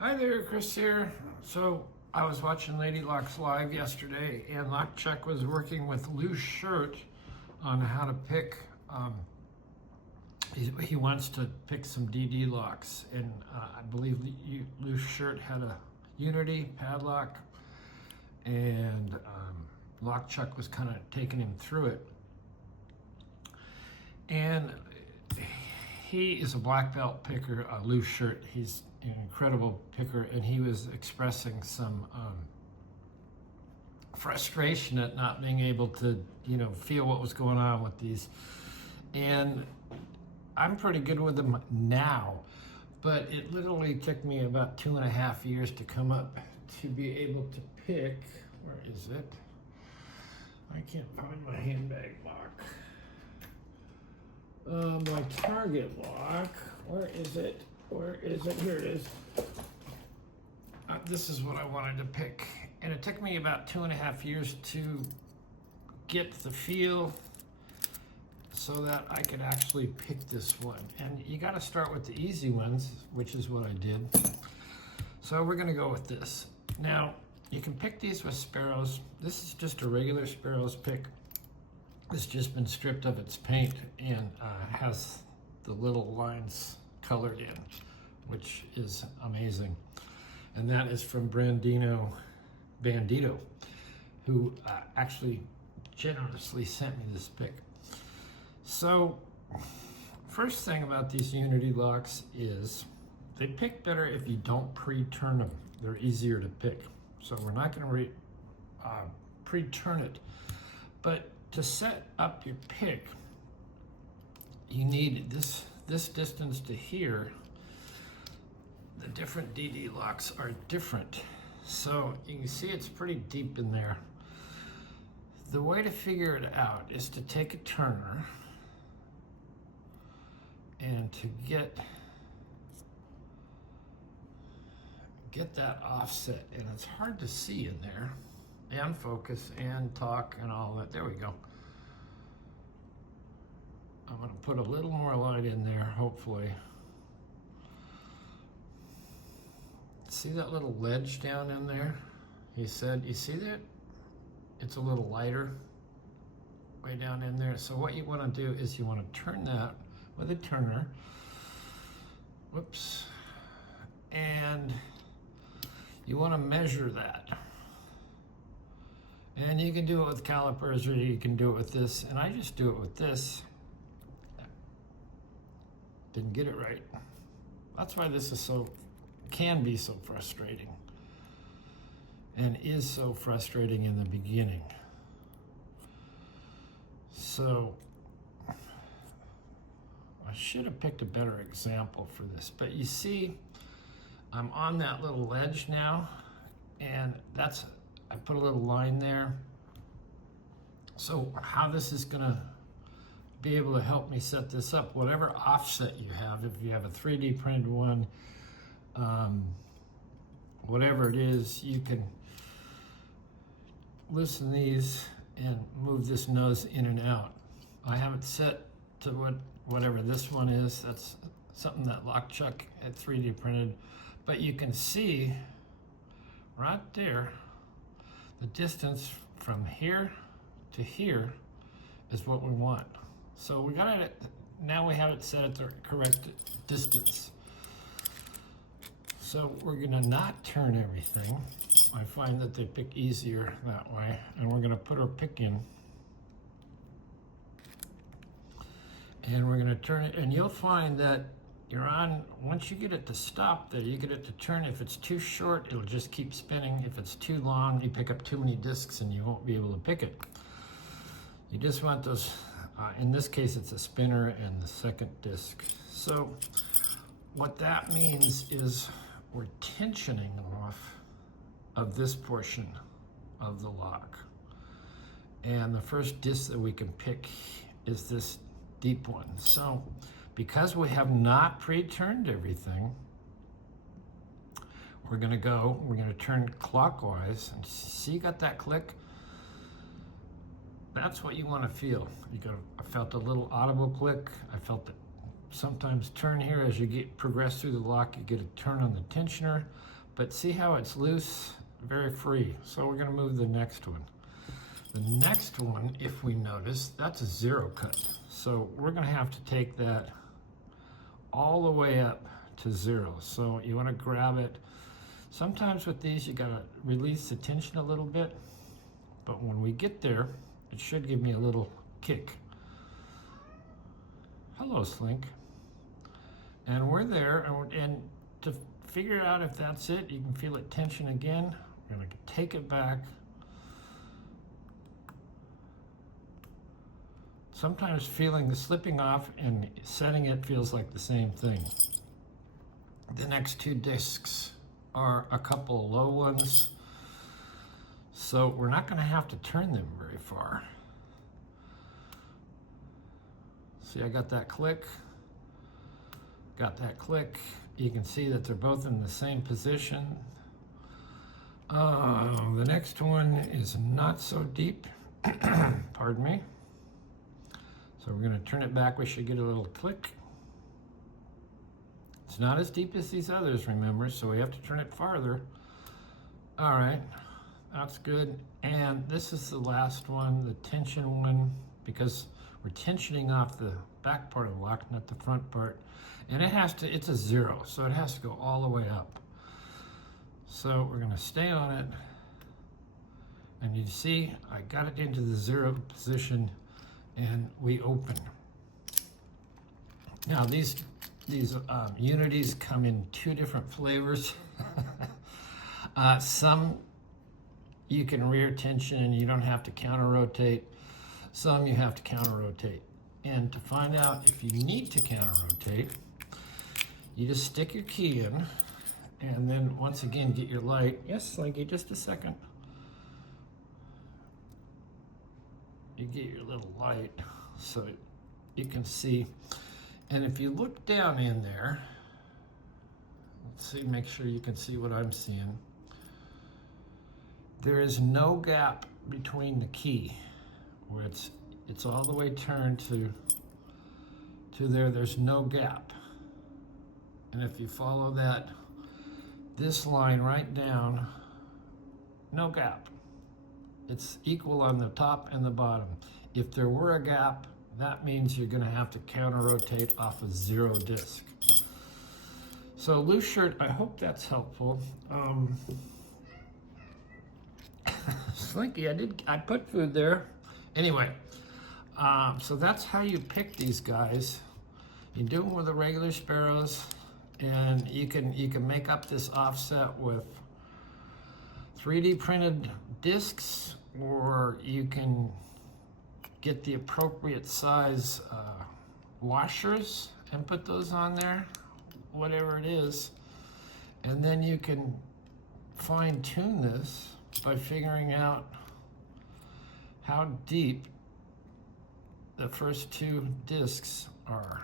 Hi there, Chris here. So I was watching Lady Locks Live yesterday, and Lock Chuck was working with Loose Shirt on how to pick. He wants to pick some DD locks, and I believe Loose Shirt had a Unity padlock, and Lock Chuck was kind of taking him through it. And he is a black belt picker, a Loose Shirt. He's an incredible picker, and he was expressing some frustration at not being able to, feel what was going on with these. And I'm pretty good with them now, but it literally took me about 2.5 years to come up to be able to pick. Where is it? I can't find my handbag lock. My target lock. Where is it? Where is it? Here it is. This is what I wanted to pick. And it took me about 2.5 years to get the feel so that I could actually pick this one. And you got to start with the easy ones, which is what I did. So we're going to go with this. Now, you can pick these with Sparrows. This is just a regular Sparrows pick. It's just been stripped of its paint and has the little lines colored in, which is amazing. And that is from Bandito, who actually generously sent me this pick. So, first thing about these Unity locks is they pick better if you don't pre-turn them. They're easier to pick. So we're not going to pre-turn it. But to set up your pick, you need this distance to here. The different DD locks are different. So you can see it's pretty deep in there. The way to figure it out is to take a turner and to get that offset. And it's hard to see in there, and focus and talk and all that. There we go. I'm going to put a little more light in there, hopefully. See that little ledge down in there? He said, you see that? It's a little lighter way down in there. So what you want to do is you want to turn that with a turner. Whoops. And you want to measure that. And you can do it with calipers, or you can do it with this. And I just do it with this. Didn't get it right. That's why this is can be so frustrating, and is so frustrating in the beginning. So I should have picked a better example for this, but you see I'm on that little ledge now, and I put a little line there. So how this is gonna be able to help me set this up, whatever offset you have, if you have a 3D printed one, whatever it is, you can loosen these and move this nose in and out. I have it set to whatever this one is. That's something that Lock Chuck had 3D printed, but you can see right there the distance from here to here is what we want. So we got it, now we have it set at the correct distance. So we're gonna not turn everything. I find that they pick easier that way. And we're gonna put our pick in. And we're gonna turn it, and you'll find that once you get it to stop there, you get it to turn. If it's too short, it'll just keep spinning. If it's too long, you pick up too many discs and you won't be able to pick it. You just want those, in this case, it's a spinner and the second disc. So what that means is we're tensioning off of this portion of the lock. And the first disc that we can pick is this deep one. So because we have not pre-turned everything, we're gonna turn clockwise. And see, you got that click? That's what you wanna feel. I felt a little audible click. I felt sometimes turn here as you progress through the lock. You get a turn on the tensioner, but see how it's loose, very free. So we're going to move to the next one. The next one, if we notice, that's a zero cut. So we're going to have to take that all the way up to zero. So you want to grab it. Sometimes with these you got to release the tension a little bit, but when we get there, it should give me a little kick. Hello, Slink. And we're there, and to figure out if that's it, you can feel it tension again. We're going to take it back. Sometimes feeling the slipping off and setting it feels like the same thing. The next two discs are a couple of low ones, so we're not going to have to turn them very far. See, I got that click, got that click. You can see that they're both in the same position. The next one is not so deep, pardon me. So we're going to turn it back. We should get a little click. It's not as deep as these others, remember, so we have to turn it farther. All right, that's good. And this is the last one, the tension one, because we're tensioning off the back part of the lock, not the front part. And it has to, it's a zero, so it has to go all the way up. So we're going to stay on it. And you see, I got it into the zero position, and we open. Now these Unities come in two different flavors. Some you can rear tension and you don't have to counter rotate. Some you have to counter rotate. And to find out if you need to counter rotate, you just stick your key in, and then once again get your light. Yes, Slinky, just a second. You get your little light so you can see. And if you look down in there, let's see, make sure you can see what I'm seeing. There is no gap between the key where it's all the way turned to there. There's no gap. And if you follow this line right down, no gap. It's equal on the top and the bottom. If there were a gap, that means you're going to have to counter rotate off a zero disc. So loose shirt, I hope that's helpful. Slinky, I put food there. Anyway, so that's how you pick these guys. You do them with the regular Sparrows, and you can make up this offset with 3D printed discs, or you can get the appropriate size washers and put those on there, whatever it is. And then you can fine tune this by figuring out how deep the first two discs are.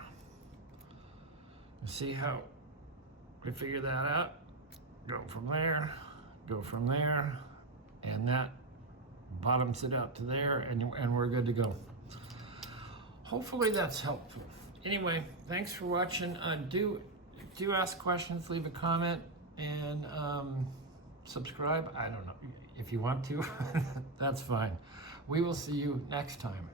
See how we figure that out? Go from there, and that bottoms it out to there, and we're good to go. Hopefully that's helpful. Anyway, thanks for watching. Do ask questions, leave a comment, and subscribe. I don't know if you want to. That's fine. We will see you next time.